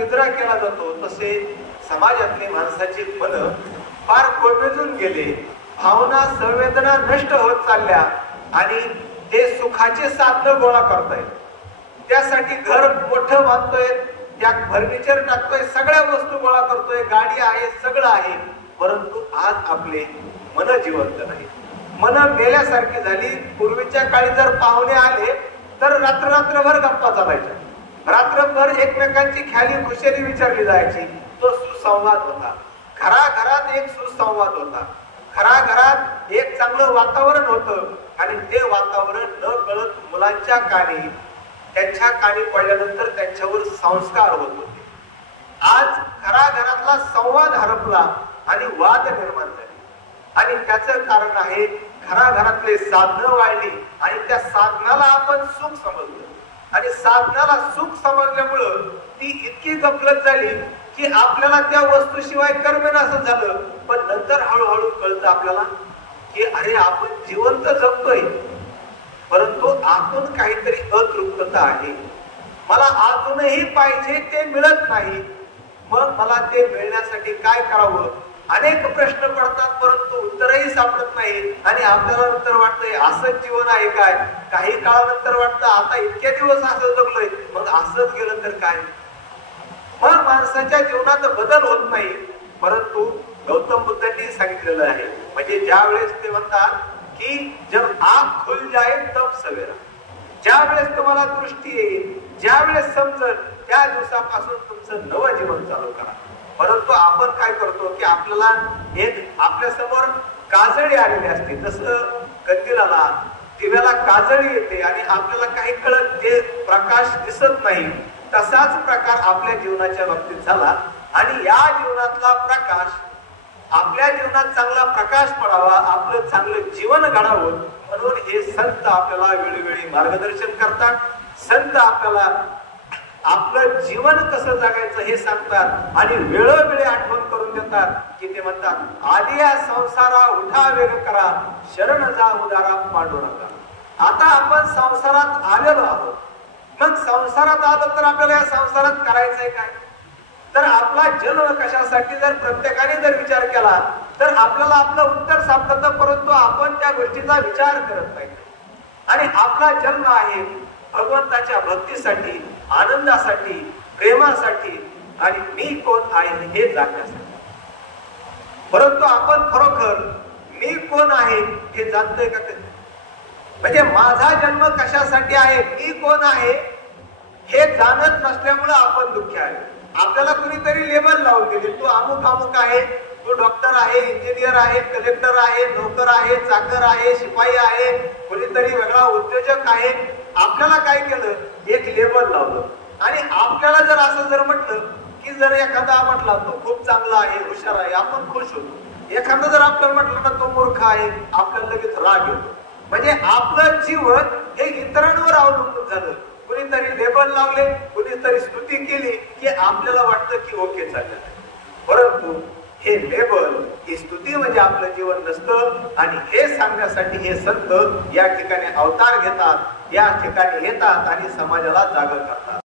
पिंजरा केला जातो तसे समाजातली माणसाची मन फार कोमेजून गेले, भावना संवेदना नष्ट होत चालल्या आणि ते सुखाचे साधन गोळा करतायत. त्यासाठी घर मोठं बांधतोय, त्या फर्निचर टाकतोय, सगळ्या वस्तू गोळा करतोय, गाडी आहे, सगळं आहे, परंतु आज आपले मन जिवंत नाही, मन मेल्यासारखी झाली. पूर्वीच्या काळी जर पाहुणे आले तर रात्रभर गप्पा चालायच्या, रात्रभर एकमेकांची ख्याली खुशाली विचारली जायची. तो सुसंवाद होता, घराघरात एक सुसंवाद होता, घराघरात एक चांगलं वातावरण होतं आणि ते वातावरण न कळत मुलांच्या कानी, त्यांच्या कानी पडल्यानंतर त्यांच्यावर संस्कार होत होते. आज घराघरातला संवाद हरपला आणि वाद निर्माण झाले आणि त्याचं कारण आहे घराघरातले साधनं वाढली आणि त्या साधनाला आपण सुख समजलं आणि साधनाला सुख समजल्यामुळं ती इतकी गफलत झाली की आपल्याला त्या वस्तूशिवाय करमेनासं झालं. पण नंतर हळूहळू कळतं आपल्याला की अरे आपण जिवंत जगतोय, परंतु आतून काहीतरी अतृप्तता आहे, मला अजूनही पाहिजे ते मिळत नाही. मग मला ते मिळण्यासाठी काय करावं, अनेक प्रश्न पडतात, परंतु उत्तरही सापडत नाही आणि आपल्याला नंतर वाटतंय असंच जीवन आहे काय. काही काळानंतर वाटतं आता इतके दिवस असं जगलोय, मग असंच गेलं तर काय. मग माणसाच्या जीवनात बदल होत नाही. परंतु गौतम बुद्धांनी सांगितलेलं आहे, म्हणजे ज्या वेळेस ते म्हणतात की जब आँख खुल जाए तब सवेरा, ज्या वेळेस तुम्हाला दृष्टी येईल, ज्या वेळेस समजेल, त्या दिवसापासून तुमचं नवं जीवन चालू करा. परंतु आपण काय करतो की आपल्याला एक आपल्या समोर काजळी आलेली असते, जसं कंदिलाला दिव्याला काजळी येते आणि आपल्याला काही कळत, ते प्रकाश दिसत नाही, तसाच प्रकार आपल्या जीवनाच्या बाबतीत झाला. आणि या जीवनातला प्रकाश, आपल्या जीवनात चांगला प्रकाश पडावा, आपलं चांगलं जीवन घडावं म्हणून हे संत आपल्याला वेळोवेळी मार्गदर्शन करतात. संत आपल्याला आपलं जीवन कसं जगायचं हे सांगतात आणि वेळोवेळी आठवण करून देतात की ते म्हणतात आधी या संसारा उठा वेग करा, शरण जा उदारा पांडू नका. आता आपण संसारात आलेलो आहोत, मग संसारात आलो तर आपल्याला या संसारात करायचंय काय. तर आपला जन्म कशासाठी जर प्रत्येकाने जर विचार केला तर आपल्याला आपलं उत्तर सापडतं, परंतु आपण त्या गोष्टीचा विचार करत नाही. आणि आपला जन्म आहे भगवंताच्या भक्तीसाठी, आनंदासाठी, प्रेमासाठी आणि मी कोण आहे हे जाणण्यासाठी. परंतु आपण खरोखर मी कोण आहे हे जाणतोय का कधी. म्हणजे माझा जन्म कशासाठी आहे, मी कोण आहे हे जाणत नसल्यामुळे आपण दुःखी आहे. आपल्याला कुणीतरी लेबल लावून दिली, तू अमुक अमुक आहे, तू डॉक्टर आहे, इंजिनियर आहे, कलेक्टर आहे, नोकर आहे, चाकर आहे, शिपाई आहे, कुणीतरी वेगळा उद्योजक आहे. आपल्याला काय केलं, एक लेबल लावलं. आणि आपल्याला जर असं जर म्हटलं की जर एखादा म्हटला तो खूप चांगला आहे, हुशार आहे, आपण खुश होतो. एखादा जर आपल्याला म्हटलं ना तो मूर्ख आहे, आपल्याला लगेच राग येतो. म्हणजे आपलं जीवन हे इतरांवर अवलंबून झालं. कुणीतरी लेबल लावले, कुणीतरी स्तुती केली की आपल्याला वाटतं की ओके चाललं. परंतु हे लेबल, ही स्तुती म्हणजे आपलं जीवन नसतं. आणि हे सांगण्यासाठी हे संत या ठिकाणी अवतार घेतात, या ठिकाणी येतात आणि समाजाला जागर करतात.